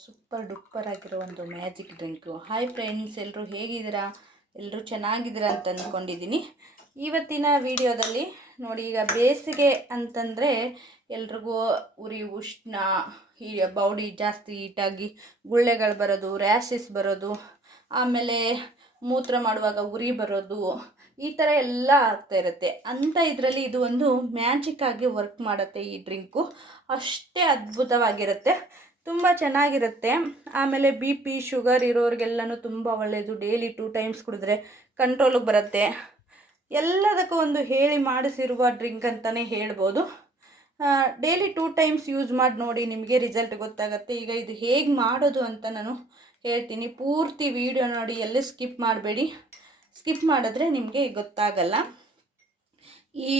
Super duper ಆಗಿರೋ ಒಂದು magic drink. Hi friends, ಎಲ್ಲರೂ ಹೇಗಿದ್ದೀರಾ? ಎಲ್ಲರೂ ಚೆನ್ನಾಗಿದ್ದೀರಾ ಅಂತ ಅಂದ್ಕೊಂಡಿದ್ದೀನಿ. ಇವತ್ತಿನ ವಿಡಿಯೋದಲ್ಲಿ ನೋಡಿ, ಈಗ ಬೇಸಿಗೆ ಅಂತಂದರೆ ಎಲ್ರಿಗೂ ಉಷ್ಣ, ಈ ಬಾಡಿ ಜಾಸ್ತಿ ಹೀಟಾಗಿ ಗುಳ್ಳೆಗಳು ಬರೋದು, ರ್ಯಾಷಸ್ ಬರೋದು, ಆಮೇಲೆ ಮೂತ್ರ ಮಾಡುವಾಗ ಉರಿ ಬರೋದು, ಈ ಥರ ಎಲ್ಲ ಆಗ್ತಾ ಇರುತ್ತೆ. ಅಂಥ ಇದರಲ್ಲಿ ಇದು ಒಂದು ಮ್ಯಾಜಿಕ್ ಆಗಿ ವರ್ಕ್ ಮಾಡುತ್ತೆ. ಈ ಡ್ರಿಂಕು ಅಷ್ಟೇ ಅದ್ಭುತವಾಗಿರುತ್ತೆ, ತುಂಬ ಚೆನ್ನಾಗಿರುತ್ತೆ. ಆಮೇಲೆ ಬಿ ಪಿ ಶುಗರ್ ಇರೋರಿಗೆಲ್ಲನೂ ತುಂಬ ಒಳ್ಳೆಯದು. ಡೈಲಿ 2 ಟೈಮ್ಸ್ ಕುಡಿದ್ರೆ ಕಂಟ್ರೋಲಿಗೆ ಬರುತ್ತೆ. ಎಲ್ಲದಕ್ಕೂ ಒಂದು ಹೇಳಿ ಮಾಡಿಸಿರುವ ಡ್ರಿಂಕ್ ಅಂತಲೇ ಹೇಳ್ಬೋದು. ಡೈಲಿ 2 ಟೈಮ್ಸ್ ಯೂಸ್ ಮಾಡಿ ನೋಡಿ, ನಿಮಗೆ ರಿಸಲ್ಟ್ ಗೊತ್ತಾಗುತ್ತೆ. ಈಗ ಇದು ಹೇಗೆ ಮಾಡೋದು ಅಂತ ನಾನು ಹೇಳ್ತೀನಿ. ಪೂರ್ತಿ ವಿಡಿಯೋ ನೋಡಿ, ಎಲ್ಲಿ ಸ್ಕಿಪ್ ಮಾಡಬೇಡಿ. ಸ್ಕಿಪ್ ಮಾಡಿದ್ರೆ ನಿಮಗೆ ಗೊತ್ತಾಗಲ್ಲ. ಈ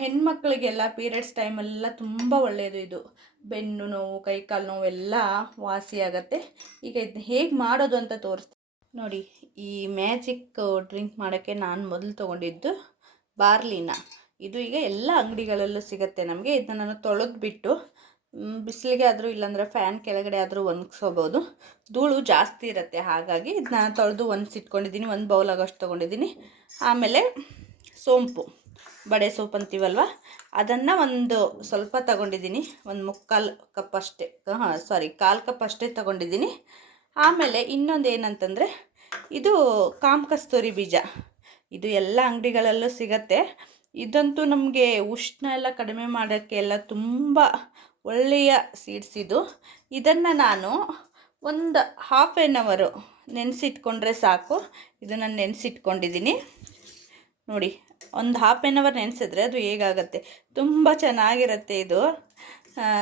ಹೆಣ್ಮಕ್ಳಿಗೆಲ್ಲ ಪೀರಿಯಡ್ಸ್ ಟೈಮೆಲ್ಲ ತುಂಬ ಒಳ್ಳೆಯದು. ಇದು ಬೆನ್ನು ನೋವು, ಕೈಕಾಲು ನೋವೆಲ್ಲ ವಾಸಿಯಾಗತ್ತೆ. ಈಗ ಇದು ಹೇಗೆ ಮಾಡೋದು ಅಂತ ತೋರಿಸ್ತೀನಿ ನೋಡಿ. ಈ ಮ್ಯಾಜಿಕ್ ಡ್ರಿಂಕ್ ಮಾಡೋಕ್ಕೆ ನಾನು ಮೊದಲು ತೊಗೊಂಡಿದ್ದು ಬಾರ್ಲಿನ. ಇದು ಈಗ ಎಲ್ಲ ಅಂಗಡಿಗಳಲ್ಲೂ ಸಿಗುತ್ತೆ ನಮಗೆ. ಇದನ್ನ ನಾನು ತೊಳೆದ್ಬಿಟ್ಟು ಬಿಸಿಲಿಗೆ ಆದರೂ ಇಲ್ಲಾಂದರೆ ಫ್ಯಾನ್ ಕೆಳಗಡೆ ಆದರೂ ಒಣಗಿಸ್ಕೋಬೋದು. ಧೂಳು ಜಾಸ್ತಿ ಇರುತ್ತೆ, ಹಾಗಾಗಿ ಇದನ್ನ ತೊಳೆದು ಒಣಗಿಸಿಟ್ಕೊಂಡಿದ್ದೀನಿ. 1 ಬೌಲ್ ಆಗೋಷ್ಟು ತೊಗೊಂಡಿದ್ದೀನಿ. ಆಮೇಲೆ ಸೋಂಪು, ಬಡೆ ಸೋಪ್ ಅಂತೀವಲ್ವ, ಅದನ್ನು ಒಂದು ಸ್ವಲ್ಪ ತಗೊಂಡಿದ್ದೀನಿ. ಒಂದು 3/4 ಕಪ್ ಅಷ್ಟೇ, ಕಾಲು ಕಪ್ ಅಷ್ಟೇ ತಗೊಂಡಿದ್ದೀನಿ. ಆಮೇಲೆ ಇನ್ನೊಂದು ಏನಂತಂದರೆ, ಇದು ಕಾಮಕಸ್ತೂರಿ ಬೀಜ. ಇದು ಎಲ್ಲ ಅಂಗಡಿಗಳಲ್ಲೂ ಸಿಗತ್ತೆ. ಇದಂತೂ ನಮಗೆ ಉಷ್ಣ ಎಲ್ಲ ಕಡಿಮೆ ಮಾಡೋಕ್ಕೆ ಎಲ್ಲ ತುಂಬ ಒಳ್ಳೆಯ ಸೀಡ್ಸ್ ಇದು. ಇದನ್ನು ನಾನು ಒಂದು ಹಾಫ್ ಆನ್ ಅವರು ನೆನೆಸಿಟ್ಕೊಂಡ್ರೆ ಸಾಕು. ಇದು ನಾನು ನೆನೆಸಿಟ್ಕೊಂಡಿದ್ದೀನಿ ನೋಡಿ. ಒಂದು ಹಾಫ್ ಆನ್ ಅವರ್ ನೆನೆಸಿದ್ರೆ ಅದು ಹೇಗಾಗುತ್ತೆ, ತುಂಬ ಚೆನ್ನಾಗಿರುತ್ತೆ. ಇದು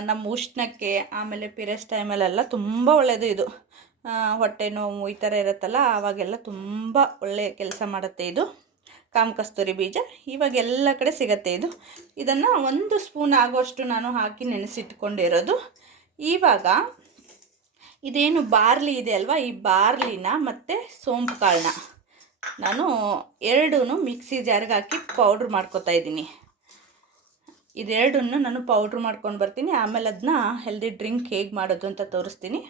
ನಮ್ಮ ಉಷ್ಣಕ್ಕೆ, ಆಮೇಲೆ ಪೀರಿಯಡ್ಸ್ ಟೈಮಲ್ಲೆಲ್ಲ ತುಂಬ ಒಳ್ಳೆಯದು. ಇದು ಹೊಟ್ಟೆ ನೋವು ಈ ಥರ ಇರುತ್ತಲ್ಲ, ಆವಾಗೆಲ್ಲ ತುಂಬ ಒಳ್ಳೆಯ ಕೆಲಸ ಮಾಡುತ್ತೆ ಇದು ಕಾಮಕಸ್ತೂರಿ ಬೀಜ. ಇವಾಗ ಎಲ್ಲ ಕಡೆ ಸಿಗುತ್ತೆ ಇದು. ಇದನ್ನು 1 ಸ್ಪೂನ್ ಆಗೋಷ್ಟು ನಾನು ಹಾಕಿ ನೆನೆಸಿಟ್ಕೊಂಡಿರೋದು. ಇವಾಗ ಇದೇನು ಬಾರ್ಲಿ ಇದೆ ಅಲ್ವಾ, ಈ ಬಾರ್ಲಿನ ಮತ್ತು ಸೋಂಪು ಕಾಳನ್ನ ನಾನು ಎರಡೂ ಮಿಕ್ಸಿ ಜಾರ್ಗೆ ಹಾಕಿ ಪೌಡ್ರ್ ಮಾಡ್ಕೊತಾ ಇದ್ದೀನಿ. ಇದೆರಡನ್ನು ನಾನು ಪೌಡ್ರ್ ಮಾಡ್ಕೊಂಡು ಬರ್ತೀನಿ. ಆಮೇಲೆ ಅದನ್ನ ಹೆಲ್ದಿ ಡ್ರಿಂಕ್ ಹೇಗೆ ಮಾಡೋದು ಅಂತ ತೋರಿಸ್ತೀನಿ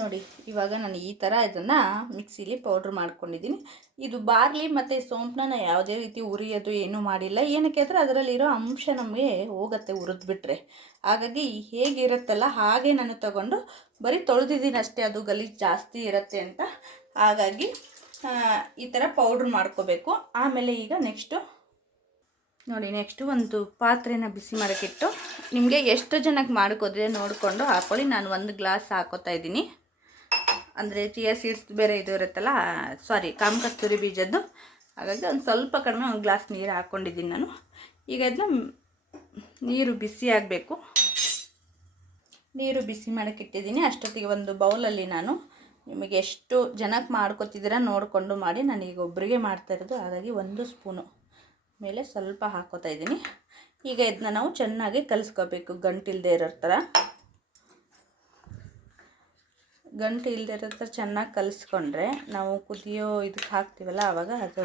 ನೋಡಿ. ಇವಾಗ ನಾನು ಈ ಥರ ಇದನ್ನು ಮಿಕ್ಸಿಲಿ ಪೌಡ್ರ್ ಮಾಡ್ಕೊಂಡಿದ್ದೀನಿ. ಇದು ಬಾರ್ಲಿ ಮತ್ತು ಸೋಂಪನ್ನ ಯಾವುದೇ ರೀತಿ ಉರಿಯೋದು ಏನೂ ಮಾಡಿಲ್ಲ. ಏನಕ್ಕೆ ಅಂದರೆ ಅದರಲ್ಲಿರೋ ಅಂಶ ನಮಗೆ ಹೋಗುತ್ತೆ ಹುರಿದ್ಬಿಟ್ರೆ. ಹಾಗಾಗಿ ಹೇಗಿರುತ್ತಲ್ಲ ಹಾಗೆ ನಾನು ತಗೊಂಡು ಬರೀ ತೊಳೆದಿದ್ದೀನಿ ಅಷ್ಟೇ, ಅದು ಗಲೀಜು ಜಾಸ್ತಿ ಇರುತ್ತೆ ಅಂತ. ಹಾಗಾಗಿ ಈ ಥರ ಪೌಡ್ರ್ ಮಾಡ್ಕೋಬೇಕು. ಆಮೇಲೆ ಈಗ ನೆಕ್ಸ್ಟು ಒಂದು ಪಾತ್ರೆನ ಬಿಸಿ ಮಾಡೋಕ್ಕಿಟ್ಟು, ನಿಮಗೆ ಎಷ್ಟು ಜನಕ್ಕೆ ಮಾಡ್ಕೋದ್ರೆ ನೋಡಿಕೊಂಡು ಹಾಕ್ಕೊಳ್ಳಿ. ನಾನು 1 ಗ್ಲಾಸ್ ಹಾಕೋತಾ ಇದ್ದೀನಿ. ಅಂದರೆ ಚಿಯಾ ಸೀಡ್ಸ್ ಬೇರೆ ಇದು ಇರುತ್ತಲ್ಲ, ಕಾಮಕಸ್ತೂರಿ ಬೀಜದ್ದು. ಹಾಗಾಗಿ ಒಂದು ಸ್ವಲ್ಪ ಕಡಿಮೆ 1 ಗ್ಲಾಸ್ ನೀರು ಹಾಕ್ಕೊಂಡಿದ್ದೀನಿ ನಾನು. ಈಗ ಇದನ್ನ ನೀರು ಬಿಸಿ ಆಗಬೇಕು. ನೀರು ಬಿಸಿ ಮಾಡೋಕ್ಕಿಟ್ಟಿದ್ದೀನಿ. ಅಷ್ಟೊತ್ತಿಗೆ ಒಂದು ಬೌಲಲ್ಲಿ ನಾನು ನಿಮಗೆ ಎಷ್ಟು ಜನಕ್ಕೆ ಮಾಡ್ಕೊತಿದ್ದೀರಾ ನೋಡಿಕೊಂಡು ಮಾಡಿ. ನಾನು ಈಗ ಒಬ್ಬರಿಗೆ ಮಾಡ್ತಾಯಿರೋದು, ಹಾಗಾಗಿ 1 ಸ್ಪೂನು ಮೇಲೆ ಸ್ವಲ್ಪ ಹಾಕೋತಾ ಇದ್ದೀನಿ. ಈಗ ಇದನ್ನ ನಾವು ಚೆನ್ನಾಗಿ ಕಲಿಸ್ಕೋಬೇಕು, ಗಂಟಿಲ್ಲದೆ ಇರೋ ಥರ. ಗಂಟು ಇಲ್ಲದೆ ಇರೋ ಥರ ಚೆನ್ನಾಗಿ ಕಲಿಸ್ಕೊಂಡ್ರೆ ನಾವು ಕುದಿಯೋ ಇದಕ್ಕೆ ಹಾಕ್ತೀವಲ್ಲ, ಆವಾಗ ಅದು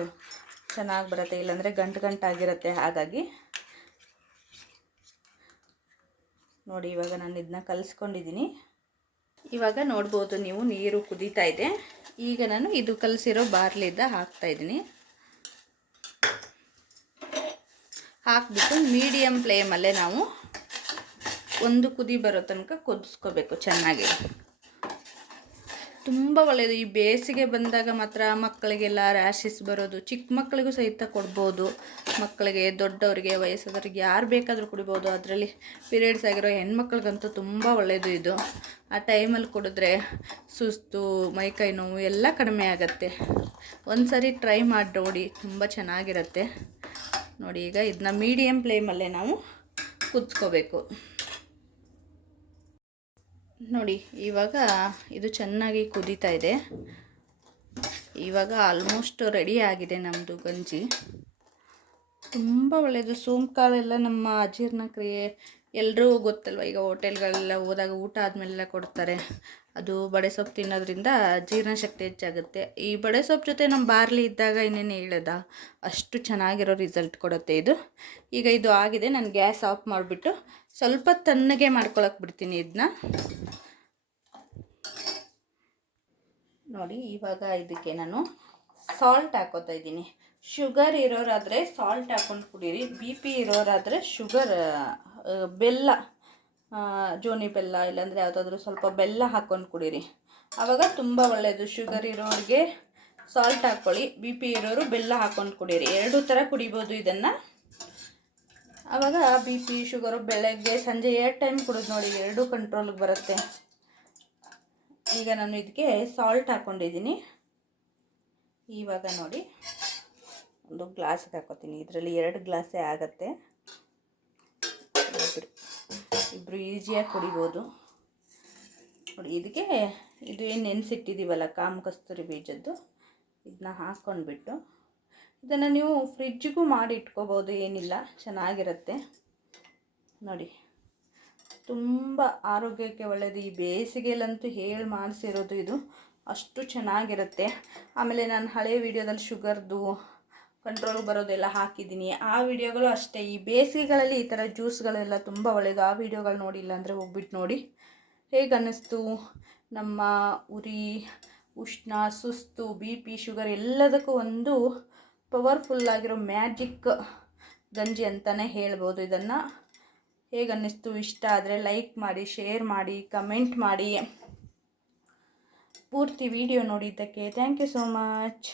ಚೆನ್ನಾಗಿ ಬರುತ್ತೆ. ಇಲ್ಲಾಂದರೆ ಗಂಟಾಗಿರುತ್ತೆ. ಹಾಗಾಗಿ ನೋಡಿ, ಇವಾಗ ನಾನು ಇದನ್ನ ಕಲಿಸ್ಕೊಂಡಿದ್ದೀನಿ. ಇವಾಗ ನೋಡ್ಬೋದು ನೀವು, ನೀರು ಕುದೀತಾ ಇದೆ. ಈಗ ನಾನು ಇದು ಕಲಸಿರೋ ಬಾರ್ಲಿದ್ದ ಹಾಕ್ತಾಯಿದ್ದೀನಿ. ಹಾಕ್ಬಿಟ್ಟು ಮೀಡಿಯಮ್ ಫ್ಲೇಮಲ್ಲೇ ನಾವು 1 ಕುದಿ ಬರೋ ತನಕ ಕುದಿಸ್ಕೋಬೇಕು ಚೆನ್ನಾಗಿ. ತುಂಬ ಒಳ್ಳೆಯದು. ಈ ಬೇಸಿಗೆ ಬಂದಾಗ ಮಾತ್ರ ಮಕ್ಕಳಿಗೆಲ್ಲ ರ್ಯಾಷಸ್ ಬರೋದು, ಚಿಕ್ಕ ಮಕ್ಕಳಿಗೂ ಸಹಿತ ಕೊಡ್ಬೋದು. ಮಕ್ಕಳಿಗೆ, ದೊಡ್ಡವರಿಗೆ, ವಯಸ್ಸಾದವ್ರಿಗೆ ಯಾರು ಬೇಕಾದರೂ ಕುಡಿಬೋದು. ಅದರಲ್ಲಿ ಪೀರಿಯಡ್ಸ್ ಆಗಿರೋ ಹೆಣ್ಮಕ್ಳಿಗಂತೂ ತುಂಬ ಒಳ್ಳೆಯದು ಇದು. ಆ ಟೈಮಲ್ಲಿ ಕುಡಿದ್ರೆ ಸುಸ್ತು, ಮೈಕೈ ನೋವು ಎಲ್ಲ ಕಡಿಮೆ ಆಗುತ್ತೆ. ಒಂದು ಸರಿ ಟ್ರೈ ಮಾಡಿ ನೋಡಿ, ತುಂಬ ಚೆನ್ನಾಗಿರುತ್ತೆ ನೋಡಿ. ಈಗ ಇದನ್ನ ಮೀಡಿಯಮ್ ಫ್ಲೇಮಲ್ಲೇ ನಾವು ಕುದಿಸ್ಕೋಬೇಕು ನೋಡಿ. ಇವಾಗ ಇದು ಚೆನ್ನಾಗಿ ಕುದೀತಾ ಇದೆ. ಇವಾಗ ಆಲ್ಮೋಸ್ಟ್ ರೆಡಿ ಆಗಿದೆ ನಮ್ಮದು ಗಂಜಿ. ತುಂಬ ಒಳ್ಳೆಯದು. ಸೋಂಪು ಕಾಳೆಲ್ಲ ನಮ್ಮ ಅಜೀರ್ಣಕ್ರಿಯೆ ಎಲ್ಲರೂ ಗೊತ್ತಲ್ವ. ಈಗ ಹೋಟೆಲ್ಗಳೆಲ್ಲ ಹೋದಾಗ ಊಟ ಆದಮೇಲೆಲ್ಲ ಕೊಡ್ತಾರೆ. ಅದು ಬಡೆ ಸೊಪ್ಪು ತಿನ್ನೋದ್ರಿಂದ ಜೀರ್ಣಶಕ್ತಿ ಹೆಚ್ಚಾಗುತ್ತೆ. ಈ ಬಡೆ ಸೊಪ್ಪು ಜೊತೆ ನಮ್ಮ ಬಾರ್ಲಿ ಇದ್ದಾಗ ಇನ್ನೇನು ಹೇಳೋದ, ಅಷ್ಟು ಚೆನ್ನಾಗಿರೋ ರಿಸಲ್ಟ್ ಕೊಡುತ್ತೆ ಇದು. ಈಗ ಇದು ಆಗಿದೆ. ನಾನು ಗ್ಯಾಸ್ ಆಫ್ ಮಾಡಿಬಿಟ್ಟು ಸ್ವಲ್ಪ ತಣ್ಣಗೆ ಮಾಡ್ಕೊಳಕ್ಕೆ ಬಿಡ್ತೀನಿ ಇದನ್ನ. ನೋಡಿ ಇವಾಗ ಇದಕ್ಕೆ ನಾನು ಸಾಲ್ಟ್ ಹಾಕೋತಾ ಇದ್ದೀನಿ. ಶುಗರ್ ಇರೋರಾದರೆ ಸಾಲ್ಟ್ ಹಾಕ್ಕೊಂಡು ಕುಡೀರಿ. ಬಿ ಪಿ ಇರೋರಾದರೆ ಶುಗರ್ ಬೆಲ್ಲ, ಜೋನಿ ಬೆಲ್ಲ ಇಲ್ಲಾಂದರೆ ಯಾವುದಾದ್ರೂ ಸ್ವಲ್ಪ ಬೆಲ್ಲ ಹಾಕ್ಕೊಂಡು ಕುಡೀರಿ. ಆವಾಗ ತುಂಬ ಒಳ್ಳೆಯದು. ಶುಗರ್ ಇರೋರಿಗೆ ಸಾಲ್ಟ್ ಹಾಕ್ಕೊಳ್ಳಿ, ಬಿ ಪಿ ಇರೋರು ಬೆಲ್ಲ ಹಾಕ್ಕೊಂಡು ಕುಡೀರಿ. ಎರಡೂ ಥರ ಕುಡಿಬೋದು ಇದನ್ನು. ಆವಾಗ ಬಿ ಪಿ ಶುಗರು ಬೆಳಗ್ಗೆ ಸಂಜೆ 2 ಟೈಮ್ ಕುಡಿದು ನೋಡಿ, ಎರಡೂ ಕಂಟ್ರೋಲಿಗೆ ಬರುತ್ತೆ. ಈಗ ನಾನು ಇದಕ್ಕೆ ಸಾಲ್ಟ್ ಹಾಕ್ಕೊಂಡಿದ್ದೀನಿ. ಇವಾಗ ನೋಡಿ ಒಂದು ಗ್ಲಾಸ್ಗೆ ಹಾಕೋತೀನಿ. ಇದರಲ್ಲಿ 2 ಗ್ಲಾಸೇ ಆಗುತ್ತೆ. ಇಬ್ಬರು ಈಸಿಯಾಗಿ ಕುಡಿಬೋದು ನೋಡಿ. ಇದಕ್ಕೆ ಇದು ಏನು ನೆನೆಸಿಟ್ಟಿದ್ದೀವಲ್ಲ ಕಾಮ ಕಸ್ತೂರಿ ಬೀಜದ್ದು, ಇದನ್ನ ಹಾಕ್ಕೊಂಡ್ಬಿಟ್ಟು ಇದನ್ನು ನೀವು ಫ್ರಿಜ್ಜಿಗೂ ಮಾಡಿ ಇಟ್ಕೋಬೋದು, ಏನಿಲ್ಲ, ಚೆನ್ನಾಗಿರುತ್ತೆ ನೋಡಿ. ತುಂಬ ಆರೋಗ್ಯಕ್ಕೆ ಒಳ್ಳೆಯದು. ಈ ಬೇಸಿಗೆಯಲ್ಲಂತೂ ಹೇಳಿ ಮಾಡಿಸಿರೋದು ಇದು, ಅಷ್ಟು ಚೆನ್ನಾಗಿರುತ್ತೆ. ಆಮೇಲೆ ನಾನು ಹಳೆಯ ವೀಡಿಯೋದಲ್ಲಿ ಶುಗರ್ದು ಕಂಟ್ರೋಲ್ ಬರೋದೆಲ್ಲ ಹಾಕಿದ್ದೀನಿ. ಆ ವಿಡಿಯೋಗಳು ಅಷ್ಟೇ. ಈ ಬೇಸಿಗೆಗಳಲ್ಲಿ ಈ ಥರ ಜ್ಯೂಸ್ಗಳೆಲ್ಲ ತುಂಬ ಒಳ್ಳೆಯದು. ಆ ವಿಡಿಯೋಗಳು ನೋಡಿಲ್ಲ ಅಂದರೆ ಹೋಗ್ಬಿಟ್ಟು ನೋಡಿ. ಹೇಗೆ ಅನ್ನಿಸ್ತು? ನಮ್ಮ ಉರಿ, ಉಷ್ಣ, ಸುಸ್ತು, ಬಿ ಪಿ, ಶುಗರ್ ಎಲ್ಲದಕ್ಕೂ ಒಂದು ಪವರ್ಫುಲ್ಲಾಗಿರೋ ಮ್ಯಾಜಿಕ್ ಗಂಜಿ ಅಂತಲೇ ಹೇಳ್ಬೋದು ಇದನ್ನು. ಹೇಗೆ ಅನ್ನಿಸ್ತು? ಇಷ್ಟ ಆದರೆ ಲೈಕ್ ಮಾಡಿ, ಶೇರ್ ಮಾಡಿ, ಕಮೆಂಟ್ ಮಾಡಿ. ಪೂರ್ತಿ ವಿಡಿಯೋ ನೋಡಿದ್ದಕ್ಕೆ ಥ್ಯಾಂಕ್ ಯು ಸೋ ಮಚ್.